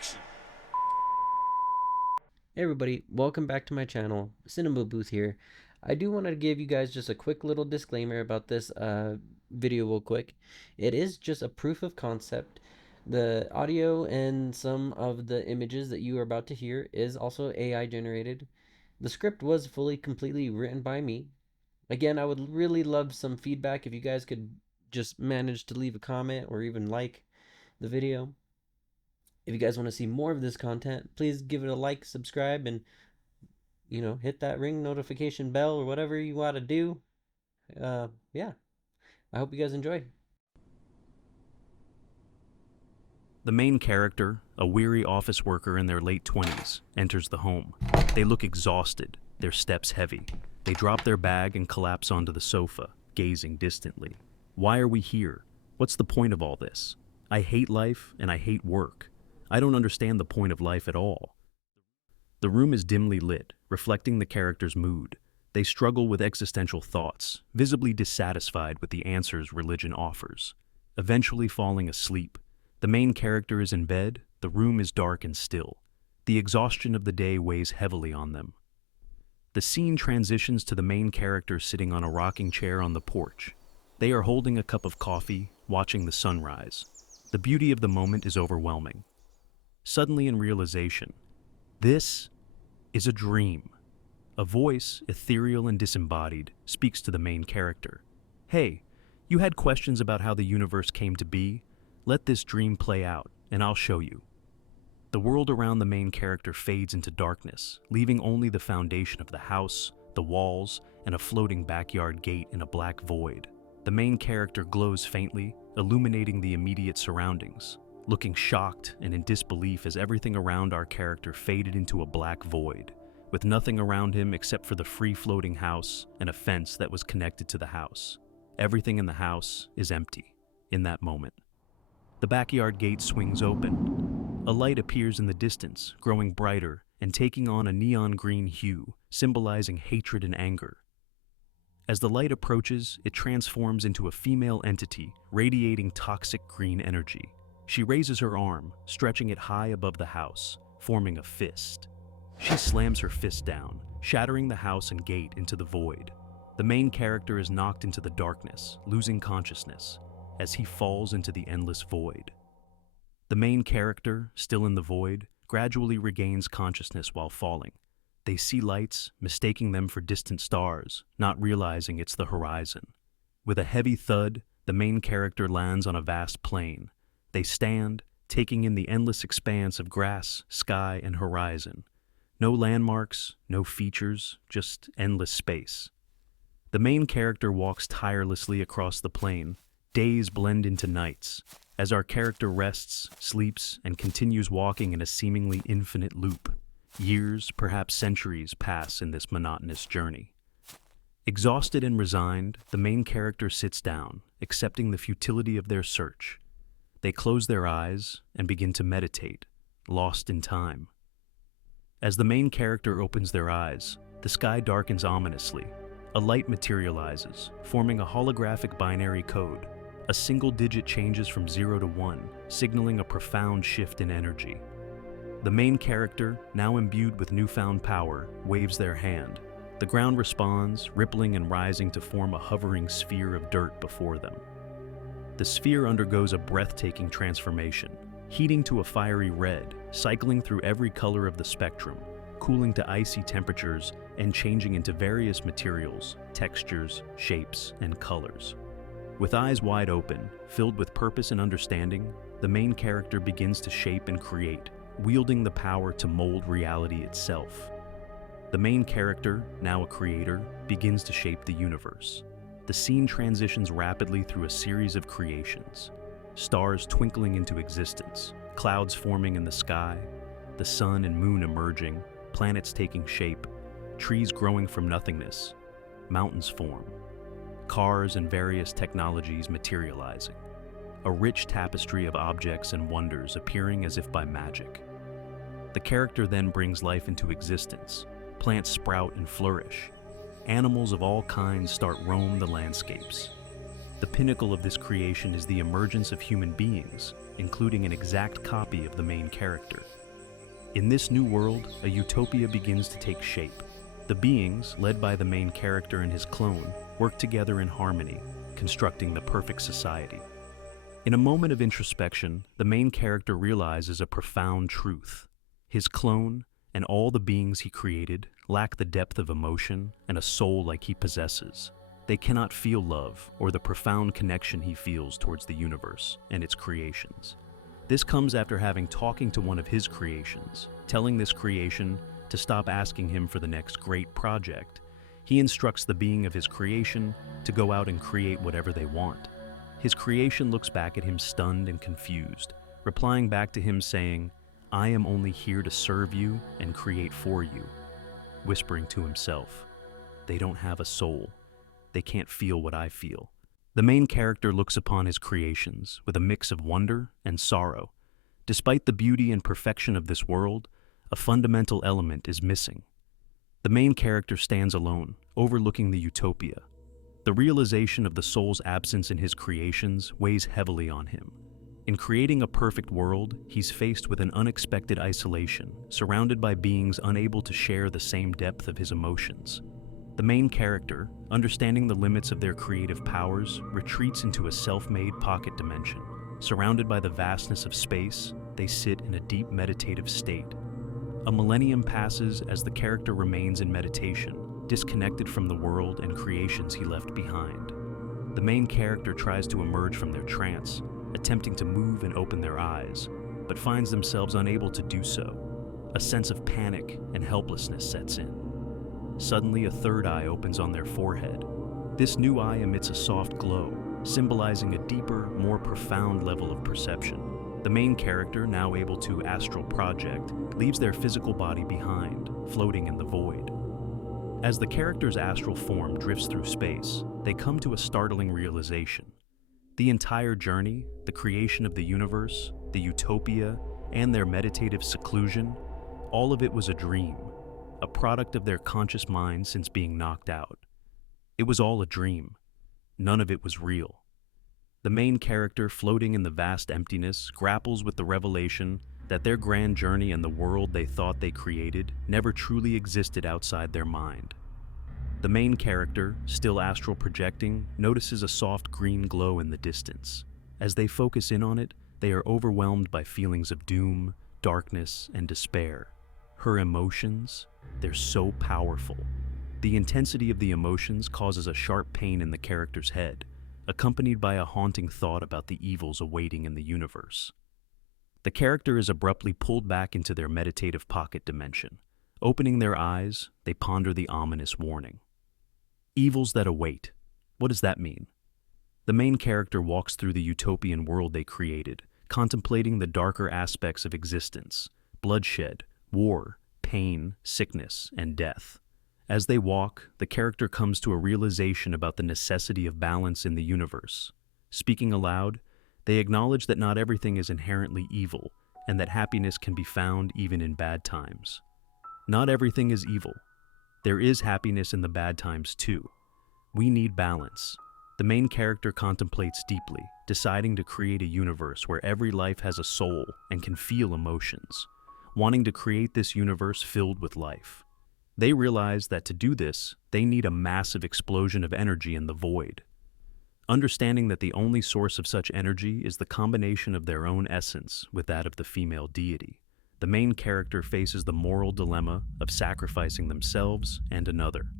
action. Hey everybody, welcome back to my channel, CinemaBooth here. I do want to give you guys just a quick little disclaimer about this video real quick. It is just a proof of concept. The audio and some of the images that you are about to hear is also AI generated. The script was completely written by me. Again, I would really love some feedback if you guys could just manage to leave a comment or even like the video. If you guys want to see more of this content, please give it a like, subscribe, and hit that ring notification bell or whatever you want to do. Yeah, I hope you guys enjoy. The main character, a weary office worker in their late 20s, enters the home. They look exhausted, their steps heavy. They drop their bag and collapse onto the sofa, gazing distantly. Why are we here? What's the point of all this? I hate life and I hate work. I don't understand the point of life at all. The room is dimly lit, reflecting the character's mood. They struggle with existential thoughts, visibly dissatisfied with the answers religion offers. Eventually falling asleep, the main character is in bed, the room is dark and still. The exhaustion of the day weighs heavily on them. The scene transitions to the main character sitting on a rocking chair on the porch. They are holding a cup of coffee, watching the sunrise. The beauty of the moment is overwhelming. Suddenly in realization, this is a dream. A voice, ethereal and disembodied, speaks to the main character. Hey, you had questions about how the universe came to be? Let this dream play out, and I'll show you. The world around the main character fades into darkness, leaving only the foundation of the house, the walls, and a floating backyard gate in a black void. The main character glows faintly, illuminating the immediate surroundings, looking shocked and in disbelief as everything around our character faded into a black void, with nothing around him except for the free-floating house and a fence that was connected to the house. Everything in the house is empty in that moment. The backyard gate swings open. A light appears in the distance, growing brighter and taking on a neon green hue, symbolizing hatred and anger. As the light approaches, it transforms into a female entity, radiating toxic green energy. She raises her arm, stretching it high above the house, forming a fist. She slams her fist down, shattering the house and gate into the void. The main character is knocked into the darkness, losing consciousness, as he falls into the endless void. The main character, still in the void, gradually regains consciousness while falling. They see lights, mistaking them for distant stars, not realizing it's the horizon. With a heavy thud, the main character lands on a vast plain. They stand, taking in the endless expanse of grass, sky, and horizon. No landmarks, no features, just endless space. The main character walks tirelessly across the plain. Days blend into nights, as our character rests, sleeps, and continues walking in a seemingly infinite loop. Years, perhaps centuries, pass in this monotonous journey. Exhausted and resigned, the main character sits down, accepting the futility of their search. They close their eyes and begin to meditate, lost in time. As the main character opens their eyes, the sky darkens ominously. A light materializes, forming a holographic binary code. A single digit changes from 0 to 1, signaling a profound shift in energy. The main character, now imbued with newfound power, waves their hand. The ground responds, rippling and rising to form a hovering sphere of dirt before them. The sphere undergoes a breathtaking transformation, heating to a fiery red, cycling through every color of the spectrum, cooling to icy temperatures, and changing into various materials, textures, shapes, and colors. With eyes wide open, filled with purpose and understanding, the main character begins to shape and create, wielding the power to mold reality itself. The main character, now a creator, begins to shape the universe. The scene transitions rapidly through a series of creations. Stars twinkling into existence, clouds forming in the sky, the sun and moon emerging, planets taking shape, trees growing from nothingness, mountains form, cars and various technologies materializing, a rich tapestry of objects and wonders appearing as if by magic. The character then brings life into existence. Plants sprout and flourish. Animals of all kinds start roam the landscapes. The pinnacle of this creation is the emergence of human beings, including an exact copy of the main character. In this new world, a utopia begins to take shape. The beings, led by the main character and his clone, work together in harmony, constructing the perfect society. In a moment of introspection, the main character realizes a profound truth. His clone, and all the beings he created, lack the depth of emotion and a soul like he possesses. They cannot feel love or the profound connection he feels towards the universe and its creations. This comes after having talking to one of his creations, telling this creation to stop asking him for the next great project. He instructs the being of his creation to go out and create whatever they want. His creation looks back at him stunned and confused, replying back to him saying, "I am only here to serve you and create for you," whispering to himself, "They don't have a soul. They can't feel what I feel." The main character looks upon his creations with a mix of wonder and sorrow. Despite the beauty and perfection of this world, a fundamental element is missing. The main character stands alone, overlooking the utopia. The realization of the soul's absence in his creations weighs heavily on him. In creating a perfect world, he's faced with an unexpected isolation, surrounded by beings unable to share the same depth of his emotions. The main character, understanding the limits of their creative powers, retreats into a self-made pocket dimension. Surrounded by the vastness of space, they sit in a deep meditative state. A millennium passes as the character remains in meditation, disconnected from the world and creations he left behind. The main character tries to emerge from their trance, attempting to move and open their eyes, but finds themselves unable to do so. A sense of panic and helplessness sets in. Suddenly, a third eye opens on their forehead. This new eye emits a soft glow, symbolizing a deeper, more profound level of perception. The main character, now able to astral project, leaves their physical body behind, floating in the void. As the character's astral form drifts through space, they come to a startling realization. The entire journey, the creation of the universe, the utopia, and their meditative seclusion, all of it was a dream, a product of their conscious mind since being knocked out. It was all a dream. None of it was real. The main character, floating in the vast emptiness, grapples with the revelation that their grand journey and the world they thought they created never truly existed outside their mind. The main character, still astral projecting, notices a soft green glow in the distance. As they focus in on it, they are overwhelmed by feelings of doom, darkness, and despair. Her emotions, they're so powerful. The intensity of the emotions causes a sharp pain in the character's head, accompanied by a haunting thought about the evils awaiting in the universe. The character is abruptly pulled back into their meditative pocket dimension. Opening their eyes, they ponder the ominous warning. Evils that await. What does that mean? The main character walks through the utopian world they created, contemplating the darker aspects of existence: bloodshed, war, pain, sickness, and death. As they walk, the character comes to a realization about the necessity of balance in the universe. Speaking aloud, they acknowledge that not everything is inherently evil, and that happiness can be found even in bad times. Not everything is evil. There is happiness in the bad times too. We need balance. The main character contemplates deeply, deciding to create a universe where every life has a soul and can feel emotions, wanting to create this universe filled with life. They realize that to do this, they need a massive explosion of energy in the void. Understanding that the only source of such energy is the combination of their own essence with that of the female deity, the main character faces the moral dilemma of sacrificing themselves and another.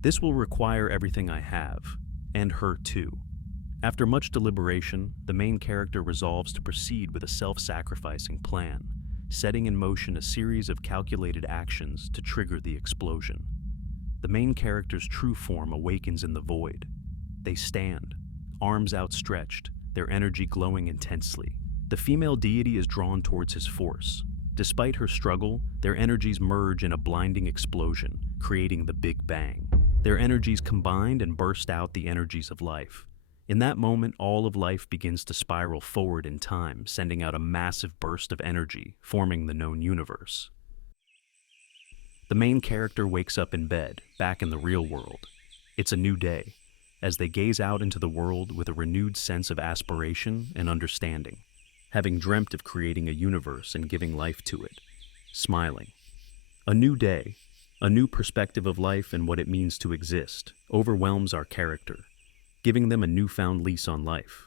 This will require everything I have, and her too. After much deliberation, the main character resolves to proceed with a self-sacrificing plan, setting in motion a series of calculated actions to trigger the explosion. The main character's true form awakens in the void. They stand, arms outstretched, their energy glowing intensely. The female deity is drawn towards his force. Despite her struggle, their energies merge in a blinding explosion, creating the Big Bang. Their energies combined and burst out the energies of life. In that moment, all of life begins to spiral forward in time, sending out a massive burst of energy, forming the known universe. The main character wakes up in bed, back in the real world. It's a new day. as they gaze out into the world with a renewed sense of aspiration and understanding, having dreamt of creating a universe and giving life to it, smiling. A new day, a new perspective of life and what it means to exist, overwhelms our character, giving them a newfound lease on life.